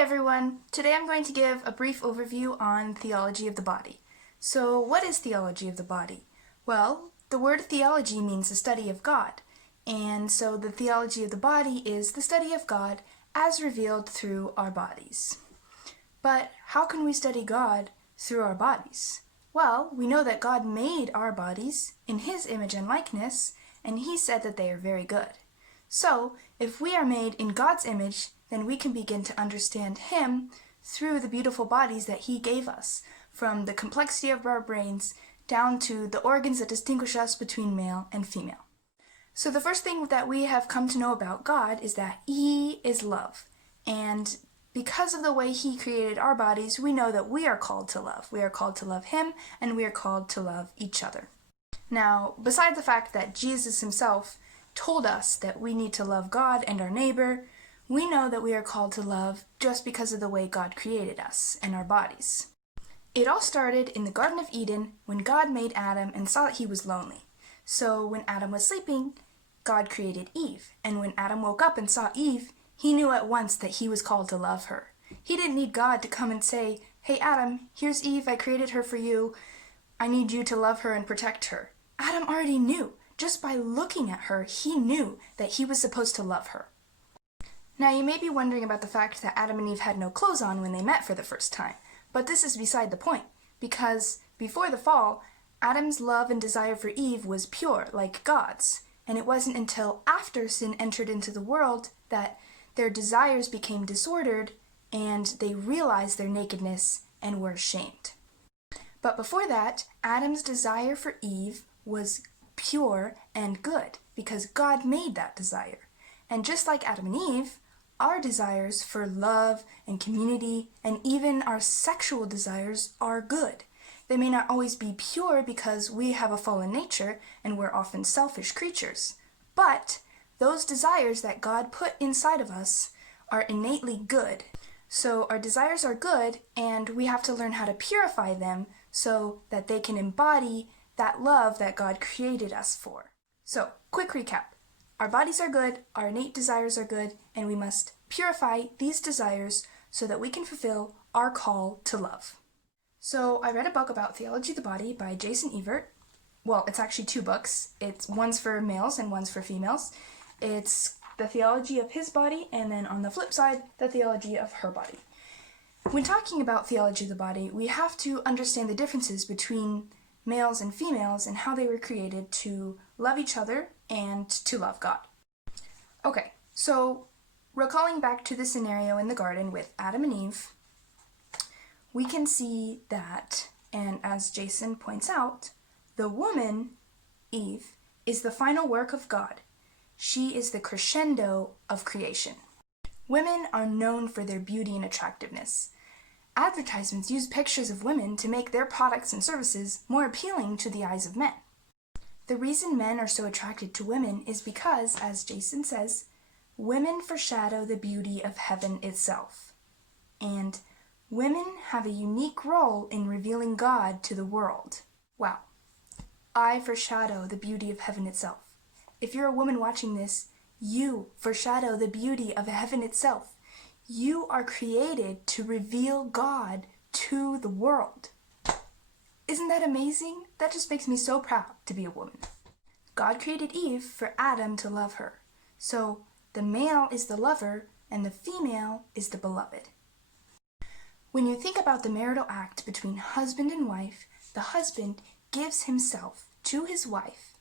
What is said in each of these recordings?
everyone! Today I'm going to give a brief overview on theology of the body. So what is theology of the body? Well, the word theology means the study of God, and so the theology of the body is the study of God as revealed through our bodies. But how can we study God through our bodies? Well, we know that God made our bodies in His image and likeness, and He said that they are very good. So, if we are made in God's image, then we can begin to understand Him through the beautiful bodies that He gave us, from the complexity of our brains down to the organs that distinguish us between male and female. So the first thing that we have come to know about God is that He is love. And because of the way He created our bodies, we know that we are called to love. We are called to love Him, and we are called to love each other. Now, besides the fact that Jesus Himself told us that we need to love God and our neighbor, we know that we are called to love just because of the way God created us and our bodies. It all started in the Garden of Eden when God made Adam and saw that he was lonely. So when Adam was sleeping, God created Eve, and when Adam woke up and saw Eve, he knew at once that he was called to love her. He didn't need God to come and say, "Hey Adam, here's Eve, I created her for you. I need you to love her and protect her." Adam already knew. Just by looking at her, he knew that he was supposed to love her. Now you may be wondering about the fact that Adam and Eve had no clothes on when they met for the first time, but this is beside the point, because before the fall, Adam's love and desire for Eve was pure, like God's, and it wasn't until after sin entered into the world that their desires became disordered and they realized their nakedness and were ashamed. But before that, Adam's desire for Eve was pure and good, because God made that desire. And just like Adam and Eve, our desires for love and community and even our sexual desires are good. They may not always be pure because we have a fallen nature and we're often selfish creatures, but those desires that God put inside of us are innately good. So our desires are good, and we have to learn how to purify them so that they can embody that love that God created us for. So, quick recap. Our bodies are good, our innate desires are good, and we must purify these desires so that we can fulfill our call to love. So, I read a book about Theology of the Body by Jason Evert. Well, it's actually two books. One's for males and one's for females. It's the theology of his body, and then on the flip side, the theology of her body. When talking about theology of the body, we have to understand the differences between males and females and how they were created to love each other and to love God. Okay, so recalling back to the scenario in the garden with Adam and Eve, we can see that, and as Jason points out, the woman, Eve, is the final work of God. She is the crescendo of creation. Women are known for their beauty and attractiveness. Advertisements use pictures of women to make their products and services more appealing to the eyes of men. The reason men are so attracted to women is because, as Jason says, women foreshadow the beauty of heaven itself. And women have a unique role in revealing God to the world. Wow. I foreshadow the beauty of heaven itself. If you're a woman watching this, you foreshadow the beauty of heaven itself. You are created to reveal God to the world. Isn't that amazing? That just makes me so proud to be a woman. God created Eve for Adam to love her. So the male is the lover and the female is the beloved. When you think about the marital act between husband and wife, the husband gives himself to his wife,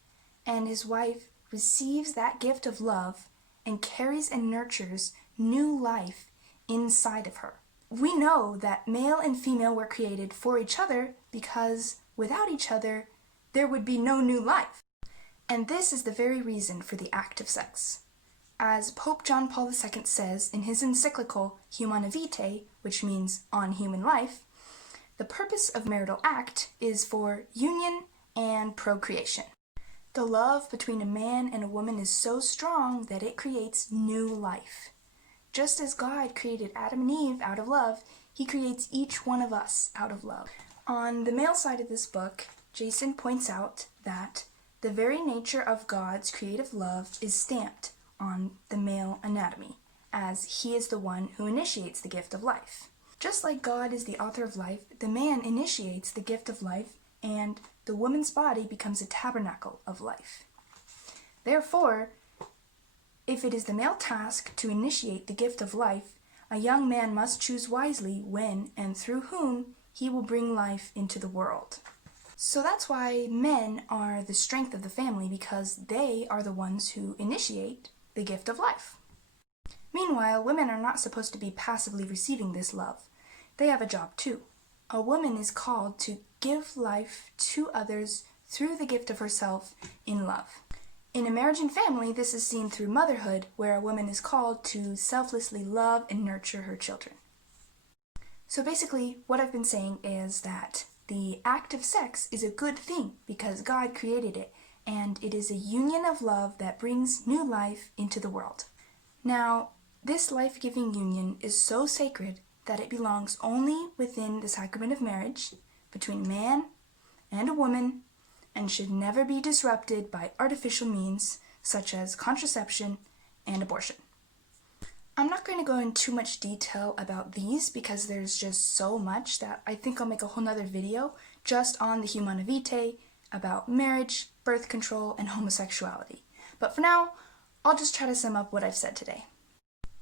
and his wife receives that gift of love and carries and nurtures new life inside of her. We know that male and female were created for each other because without each other, there would be no new life. And this is the very reason for the act of sex. As Pope John Paul II says in his encyclical Humanae Vitae, which means on human life, the purpose of marital act is for union and procreation. The love between a man and a woman is so strong that it creates new life. Just as God created Adam and Eve out of love, He creates each one of us out of love. On the male side of this book, Jason points out that the very nature of God's creative love is stamped on the male anatomy, as he is the one who initiates the gift of life. Just like God is the author of life, the man initiates the gift of life, and the woman's body becomes a tabernacle of life. Therefore, if it is the male task to initiate the gift of life, a young man must choose wisely when and through whom he will bring life into the world. So that's why men are the strength of the family, because they are the ones who initiate the gift of life. Meanwhile, women are not supposed to be passively receiving this love. They have a job too. A woman is called to give life to others through the gift of herself in love. In a marriage and family, this is seen through motherhood, where a woman is called to selflessly love and nurture her children. So basically, what I've been saying is that the act of sex is a good thing because God created it, and it is a union of love that brings new life into the world. Now, this life-giving union is so sacred that it belongs only within the sacrament of marriage between a man and a woman, and should never be disrupted by artificial means such as contraception and abortion. I'm not going to go into too much detail about these because there's just so much that I think I'll make a whole nother video just on the humana vitae, about marriage, birth control, and homosexuality. But for now, I'll just try to sum up what I've said today.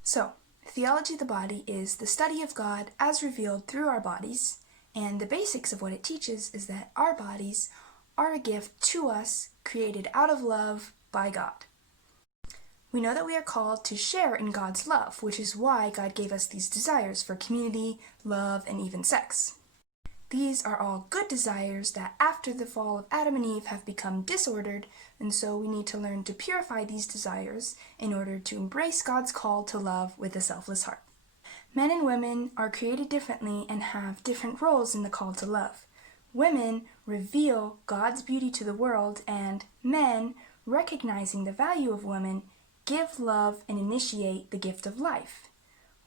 So, theology of the body is the study of God as revealed through our bodies, and the basics of what it teaches is that our bodies are a gift to us, created out of love by God. We know that we are called to share in God's love, which is why God gave us these desires for community, love, and even sex. These are all good desires that after the fall of Adam and Eve have become disordered, and so we need to learn to purify these desires in order to embrace God's call to love with a selfless heart. Men and women are created differently and have different roles in the call to love. Women reveal God's beauty to the world, and men, recognizing the value of women, give love and initiate the gift of life.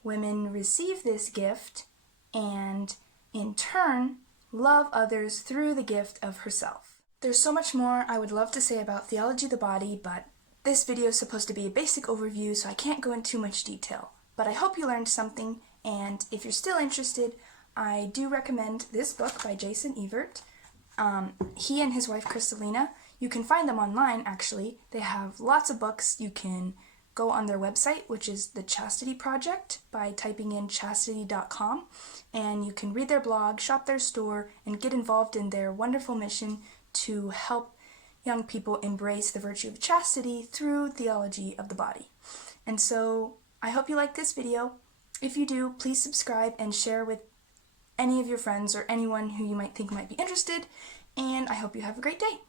Women receive this gift and, in turn, love others through the gift of herself. There's so much more I would love to say about theology of the body, but this video is supposed to be a basic overview, so I can't go into too much detail. But I hope you learned something, and if you're still interested, I do recommend this book by Jason Evert. He and his wife Kristalina, you can find them online actually. They have lots of books. You can go on their website, which is The Chastity Project, by typing in chastity.com, and you can read their blog, shop their store, and get involved in their wonderful mission to help young people embrace the virtue of chastity through theology of the body. And so I hope you like this video. If you do, please subscribe and share with any of your friends or anyone who you might think might be interested, and I hope you have a great day.